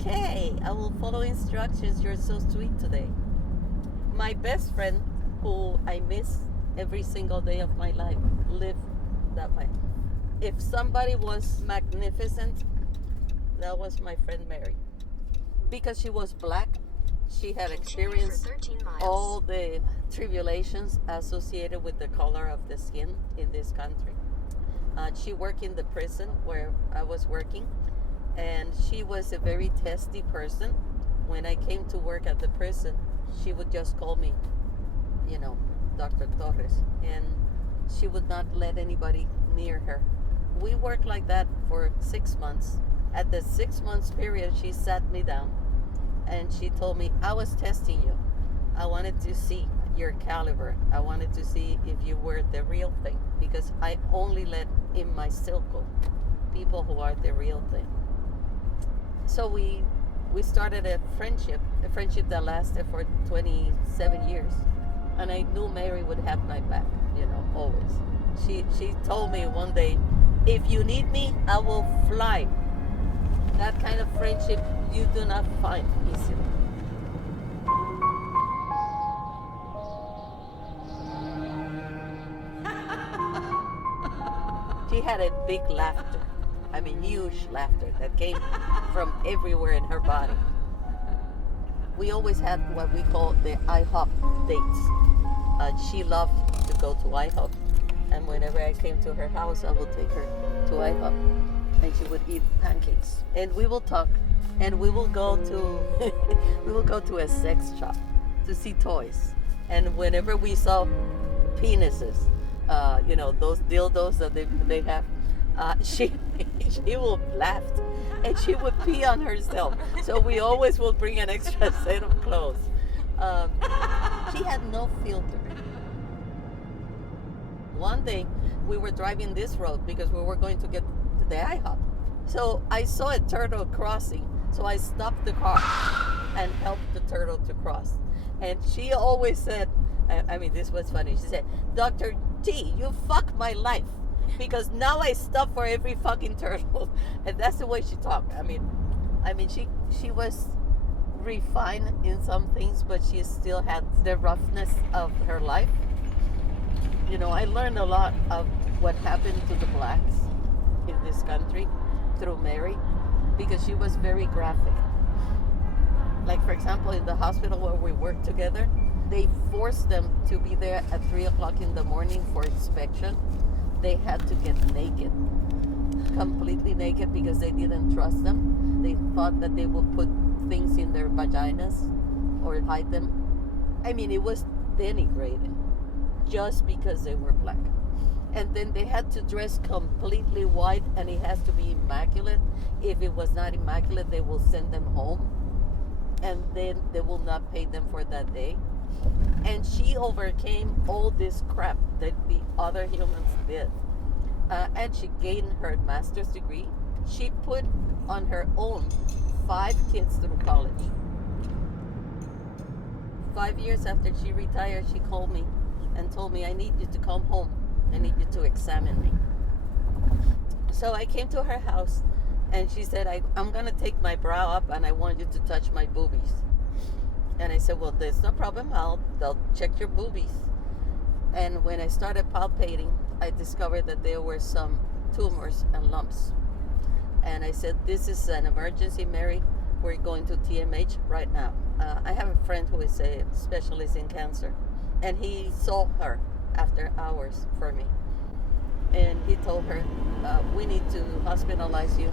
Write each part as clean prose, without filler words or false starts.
Okay, I will follow instructions. You're so sweet today. My best friend, who I miss every single day of my life, lived that way. If somebody was magnificent, that was my friend Mary. Because she was black, she had experienced all the tribulations associated with the color of the skin in this country. She worked in the prison where I was working, and she was a very testy person. When I came to work at the prison, she would just call me, Dr. Torres, and she would not let anybody near her. We worked like that for 6 months. At the 6 months period, she sat me down and she told me, I was testing you. I wanted to see your caliber. I wanted to see if you were the real thing, because I only let in my circle people who are the real thing. So we started a friendship that lasted for 27 years. And I knew Mary would have my back, always. She told me one day, if you need me, I will fly. That kind of friendship you do not find easily. She had a big laughter. I mean, huge laughter that came from everywhere in her body. We always had what we call the IHOP dates. She loved to go to IHOP, and whenever I came to her house, I would take her to IHOP, and she would eat pancakes, and we will talk, and we will go to a sex shop to see toys, and whenever we saw penises, those dildos that they have, she will laugh, and she would pee on herself. So we always will bring an extra set of clothes. She had no filter. One day we were driving this road because we were going to get to the IHOP. So I saw a turtle crossing. So I stopped the car and helped the turtle to cross. And she always said, this was funny. She said, Dr. T, you fucked my life, because now I stop for every fucking turtle. And that's the way she talked. She was refined in some things, but she still had the roughness of her life. I learned a lot of what happened to the blacks in this country through Mary, because she was very graphic. Like, for example, in the hospital where we worked together, they forced them to be there at 3 o'clock in the morning for inspection. They had to get naked, completely naked, because they didn't trust them. They thought that they would put things in their vaginas or hide them. It was denigrated just because they were black. And then they had to dress completely white, and it has to be immaculate. If it was not immaculate, they will send them home, and then they will not pay them for that day. And she overcame all this crap that the other humans did. And she gained her master's degree. She put on her own 5 kids through college. 5 years after she retired, she called me and told me, I need you to come home. I need you to examine me. So I came to her house, and she said, I'm going to take my bra up, and I want you to touch my boobies. And I said, well, there's no problem. They'll check your boobies. And when I started palpating, I discovered that there were some tumors and lumps. And I said, this is an emergency, Mary. We're going to TMH right now. I have a friend who is a specialist in cancer, and he saw her after hours for me. And he told her, we need to hospitalize you,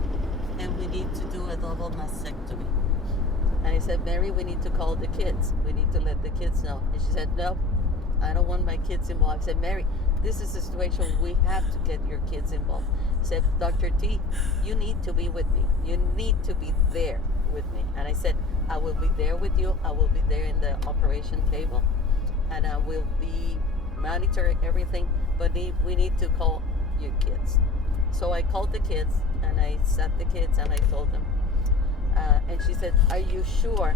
and we need to do a double mastectomy. And I said, Mary, we need to call the kids. We need to let the kids know. And she said, no, I don't want my kids involved. I said, Mary, this is a situation we have to get your kids involved. I said, Dr. T, you need to be with me. You need to be there with me. And I said, I will be there with you. I will be there in the operation table, and I will be monitoring everything, but we need to call your kids. So I called the kids, and I sat the kids, and I told them. And she said, are you sure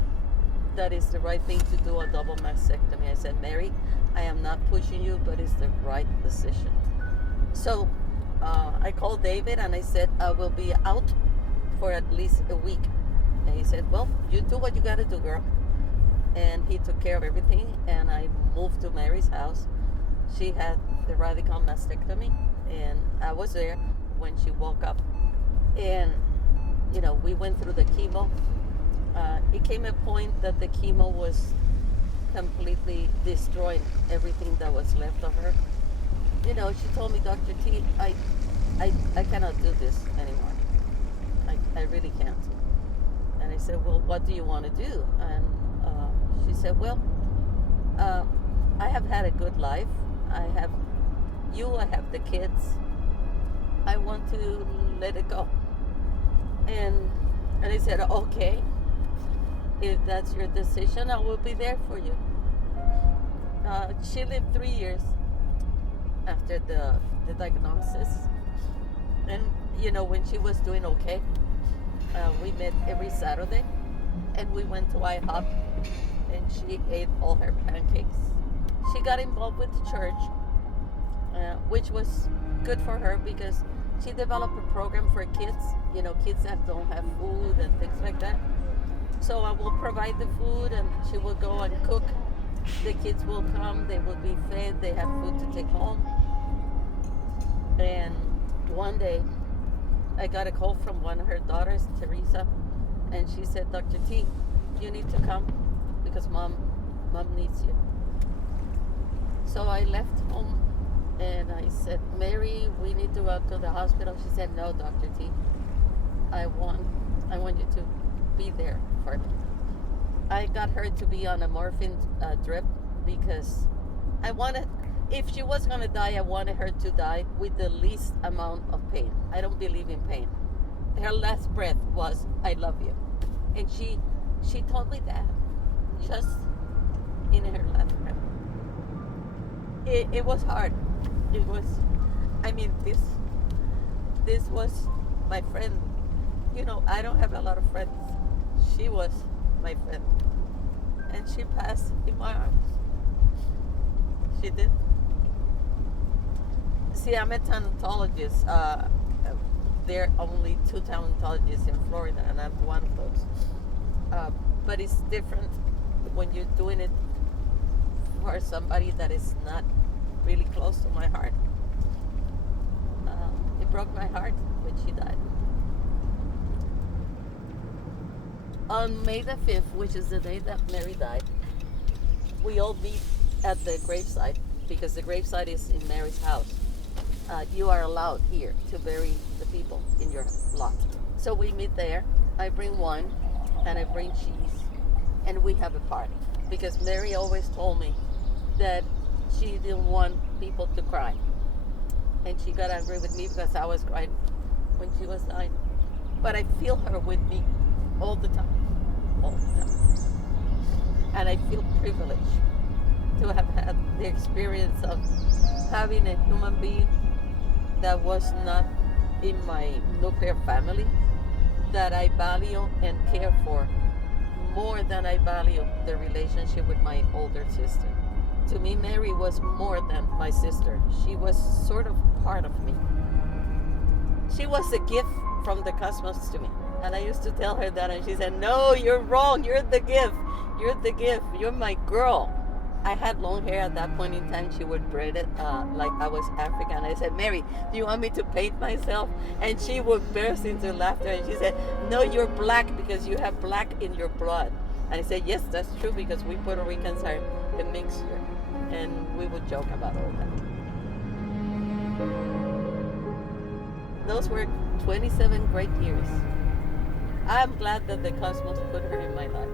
that is the right thing to do, a double mastectomy? I said, Mary, I am not pushing you, but it's the right decision. So I called David, and I said, I will be out for at least a week. And he said, well, you do what you got to do, girl. And he took care of everything, and I moved to Mary's house. She had the radical mastectomy, and I was there when she woke up. And, we went through the chemo. It came a point that the chemo was completely destroying everything that was left of her. She told me, Dr. T, I cannot do this anymore. I really can't. And I said, well, what do you want to do? And she said, well, I have had a good life. I have you, I have the kids. I want to let it go. And I said, okay, if that's your decision, I will be there for you. She lived 3 years after the diagnosis. And, when she was doing okay, we met every Saturday, and we went to IHOP, and she ate all her pancakes. She got involved with the church, which was good for her because she developed a program for kids, kids that don't have food and things like that. So I will provide the food, and she will go and cook. The kids will come, they will be fed, they have food to take home. And one day, I got a call from one of her daughters, Teresa, and she said, Dr. T, you need to come because mom needs you. So I left home, and I said, Mary, we need to go to the hospital. She said, no, Dr. T, I want you to be there for me. I got her to be on a morphine drip because I wanted, if she was going to die, I wanted her to die with the least amount of pain. I don't believe in pain. Her last breath was, I love you. And she told me that just in her last breath. It was hard. It was, this was my friend. I don't have a lot of friends. She was my friend. And she passed in my arms. She did. See, I'm a thanatologist. There are only 2 thanatologists in Florida, and I'm one of those. But it's different when you're doing it for somebody that is not really close to my heart. It broke my heart when she died. On May the 5th, which is the day that Mary died, we all meet at the gravesite because the gravesite is in Mary's house. You are allowed here to bury the people in your lot. So we meet there. I bring wine and I bring cheese, and we have a party because Mary always told me that she didn't want people to cry. And she got angry with me because I was crying when she was dying. But I feel her with me all the time. And I feel privileged to have had the experience of having a human being that was not in my nuclear family that I value and care for more than I value the relationship with my older sister. To me, Mary was more than my sister. She was sort of part of me. She was a gift from the cosmos to me. And I used to tell her that, and she said, no, you're wrong. You're the gift. You're the gift. You're my girl. I had long hair at that point in time. She would braid it like I was African. I said, Mary, do you want me to paint myself? And she would burst into laughter. And she said, no, you're black because you have black in your blood. And I said, yes, that's true because we Puerto Ricans are a mixture. And we would joke about all that. Those were 27 great years. I'm glad that the cosmos put her in my life.